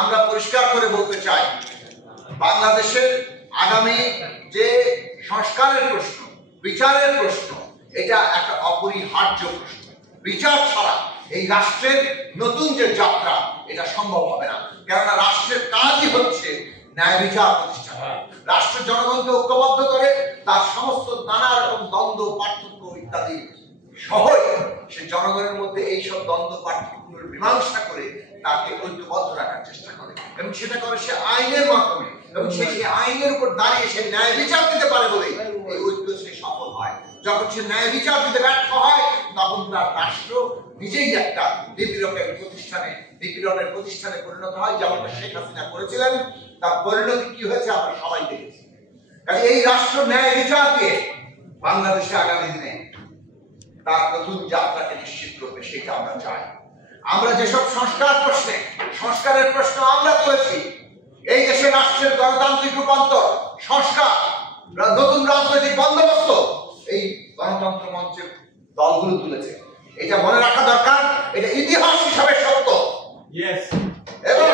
আমরা পরিষ্কার করে বলতে চাই, বাংলাদেশের আগামী যে সংস্কারের প্রশ্ন, বিচারের প্রশ্ন, এটা একটা অপরিহার্য প্রশ্ন। বিচার ছাড়া এই রাষ্ট্রের নতুন যে যাত্রা, এটা সম্ভব হবে না। কেননা রাষ্ট্রের কাজই হচ্ছে ন্যায় বিচার প্রতিষ্ঠা করা। রাষ্ট্র জনগণকে ঐক্যবদ্ধ করে তার সমস্ত নানা রকম দ্বন্দ্ব, পার্থক্য ইত্যাদি সহ সে জনগণের মধ্যে এইসব দ্বন্দ্ব পার্থক্যের মীমাংসা করে তাকে ঐক্যবদ্ধ রাখার চেষ্টা করে, এবং সেটা করে সে আইনের মাধ্যমে, এবং সেই আইনের উপর দাঁড়িয়ে সে ন্যায় বিচার দিতে পারে বলে এই ঐক্য সে সফল হয়। যখন সে ন্যায় বিচার দিতে ব্যর্থ হয়, তখন তার রাষ্ট্র নিজেই একটা নিপীড়নের প্রতিষ্ঠানে পরিণত হয়, যেমনটা শেখ হাসিনা করেছিলেন। তার পরিণতি কি হয়েছে আমরা সবাই দেখেছি। এই রাষ্ট্র ন্যায় বিচার দিয়ে বাংলাদেশে আগামী দিনে তার নতুন যাত্রাকে নিশ্চিত করবে, সেটা আমরা চাই। আমরা যেসব সংস্কারের প্রশ্ন আমরা তুলেছি, এই দেশে রাষ্ট্রের গণতান্ত্রিক রূপান্তর, সংস্কার, নতুন রাজনৈতিক বন্দোবস্ত, এই গণতন্ত্র মঞ্চের দলগুলো তুলেছে। এটা মনে রাখা দরকার, এটা ইতিহাস হিসাবে সত্য। এবং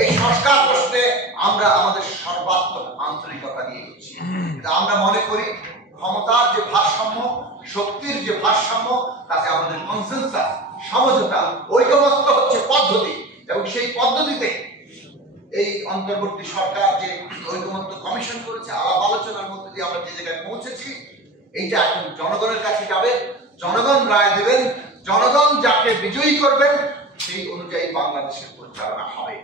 এই সংস্কার প্রশ্নে আমরা আমাদের সর্বাত্মক আন্তরিকতা নিয়ে করছি। আমরা মনে করি ক্ষমতার যে ভারসাম্য, শক্তির যে ভারসাম্য, তাতে আমাদের কনসেনসাস, সমঝোতা, ঐকমত্য হচ্ছে পদ্ধতি। এবং সেই পদ্ধতিতে এই অন্তর্বর্তী সরকার যে ঐকমত্য কমিশন করেছে, আলাপ আলোচনার মধ্যে দিয়ে আমরা যে জায়গায় পৌঁছেছি, এইটা এখন জনগণের কাছে যাবে। জনগণ রায় দেবেন, জনগণ যাকে বিজয়ী করবেন সেই অনুযায়ী বাংলাদেশের পরিচালনা হবে।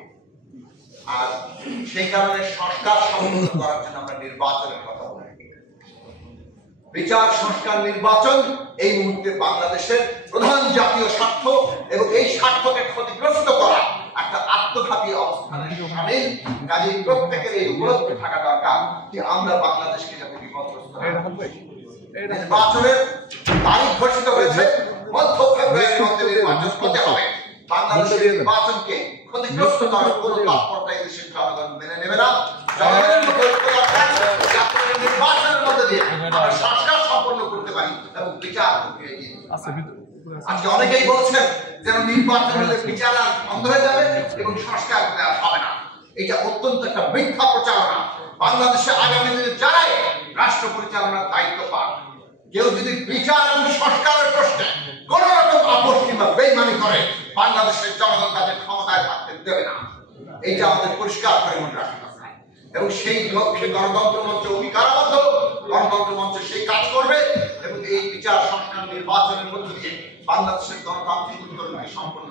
আর সেই কারণে সংস্কার সম্পন্ন করার জন্য আমরা নির্বাচনের কথা বলি। বিচার, সংস্কার, নির্বাচন এই মুহূর্তে বাংলাদেশের প্রধান জাতীয় স্বার্থ, এবং এই স্বার্থকে ক্ষতিগ্রস্ত করা একটা আত্মঘাতী অবস্থানের সামিল। কাজেই প্রত্যেকের এই উপলব্ধি থাকা দরকার যে আমরা বাংলাদেশকে যাতে বিপদগ্রস্ত নির্বাচনের তারিখ ঘোষিত হয়েছে, মধ্য ফেব্রুয়ারির মধ্যে নির্বাচন হতে হবে। বাংলাদেশের নির্বাচনকে ক্ষতিগ্রস্ত করার কোন তৎপরতা এই দেশের জনগণ মেনে নেবে না। জনগণের মধ্যে ঐক্য দরকার, যাতে নির্বাচনের মধ্যে দিয়ে আমরা সংস্কার সম্পন্ন করতে পারি এবং বিচার প্রক্রিয়া এগিয়ে নিতে পারি। আজকে অনেকেই বলছেন যেন নির্বাচন হলে বিচার আর বন্ধ হয়ে যাবে এবং সংস্কার হবে না। এটা অত্যন্ত একটা মিথ্যা প্রচারণা। বাংলাদেশে আগামী দিনে যারাই রাষ্ট্র পরিচালনার দায়িত্ব পান, কেউ যদি বিচার এবং সংস্কারের প্রশ্নে কোন রকম আপোষ কিংবা বেইমানি করে, বাংলাদেশের জনগণ তাদের ক্ষমতায় থাকতে দেবে না। এইটা আমাদের পরিষ্কার করে মনে রাখতে হবে। এবং সেই লক্ষ্যে গণতন্ত্র মঞ্চ অঙ্গীকারবদ্ধ, গণতন্ত্র মঞ্চ সেই কাজ করবে এবং এই বিচার, সংস্কার, নির্বাচনের মধ্য দিয়ে বাংলাদেশের গণতান্ত্রিক উত্তরণকে সম্পন্ন